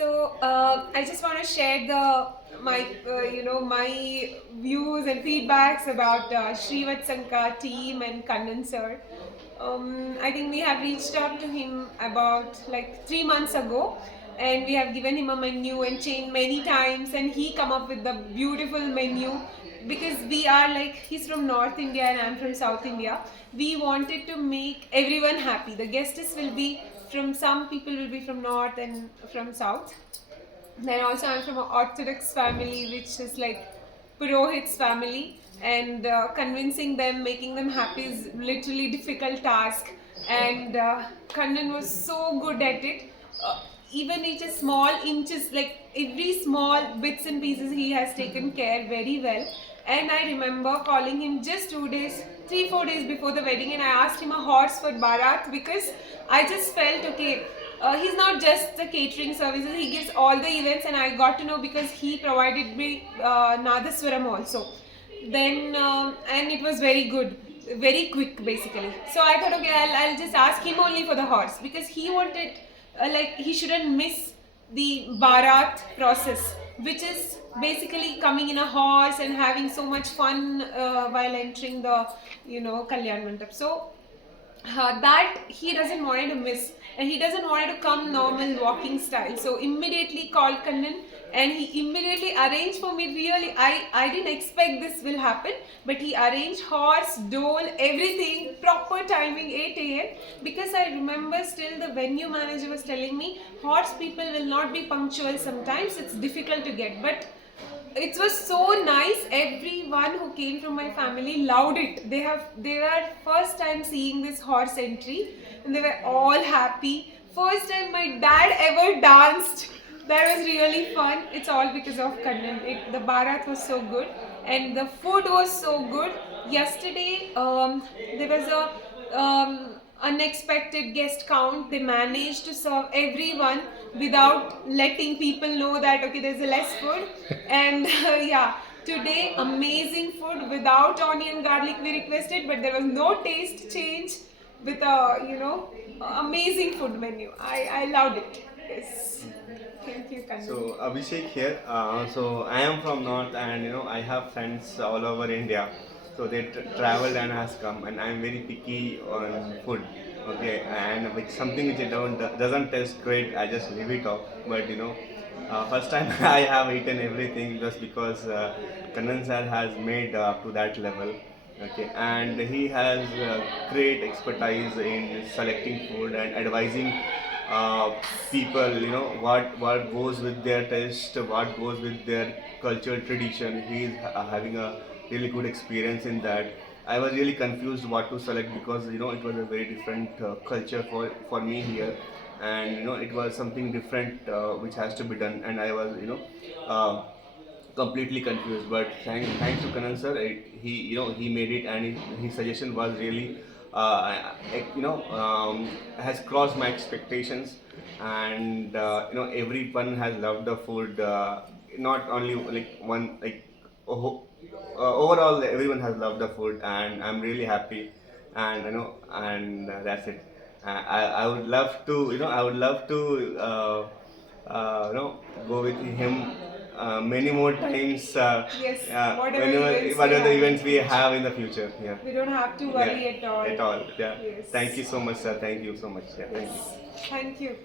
I just want to share my views and feedbacks about Srivatsanka team and Kannan sir. I think we have reached out to him about like 3 months ago, and we have given him a menu and changed many times, and he come up with the beautiful menu because we are like he's from North India and I'm from South India. We wanted to make everyone happy. The guests will be from some people will be from North and from South. Then also I'm from an Orthodox family, which is like Purohit's family, and convincing them, making them happy is literally difficult task. And Kannan was so good at it. Even each small inches, like every small bits and pieces, he has taken care very well. And I remember calling him just 2 days, 3 4 days before the wedding, and I asked him a horse for Bharat because I just felt okay. He's not just the catering services; he gives all the events, and I got to know because he provided me Nadaswaram also. Then and it was very good, very quick basically. So I thought, okay, I'll just ask him only for the horse because he wanted like he shouldn't miss the Bharat process, which is basically coming in a horse and having so much fun while entering the Kalyan Mandap. So that he doesn't want to miss, and he doesn't want to come normal walking style, so immediately called Kannan, and he immediately arranged for me. Really, I didn't expect this will happen, but he arranged horse, dole, everything, proper timing, 8 a.m. Because I remember still the venue manager was telling me horse people will not be punctual, sometimes it's difficult to get, but it was so nice. Everyone who came from my family loved it. They were first time seeing this horse entry, and they were all happy. First time my dad ever danced. That was really fun. It's all because of Kannan. The Bharat was so good, and the food was so good. Yesterday, there was a unexpected guest count. They managed to serve everyone without letting people know that okay, there's a less food. And yeah, today amazing food without onion garlic we requested, but there was no taste change with a amazing food menu. I loved it. Yes. Thank you, Kannan. So Abhishek here. So I am from North, and I have friends all over India. So they traveled and has come, and I am very picky on food. Okay, and which something which I don't doesn't taste great, I just leave it off. But first time I have eaten everything just because Kannan sir has made up to that level. Okay, and he has great expertise in selecting food and advising uh, people, what goes with their taste, what goes with their cultural tradition. He is having a really good experience in that. I was really confused what to select because it was a very different culture for me here, and it was something different which has to be done, and I was uh, completely confused. But thanks to Kanan sir, he made it, and his suggestion was really has crossed my expectations, and everyone has loved the food. Not only like one like oh, overall everyone has loved the food, and I'm really happy, and that's it. I would love to go with him many more times. Yes, whatever Whatever the events we happen, have in the future. Yeah. we don't have to worry at all. At all. Yeah. Yes. Thank you so much, sir. Thank you so much. Yeah. Thank you. Yes. Thank you.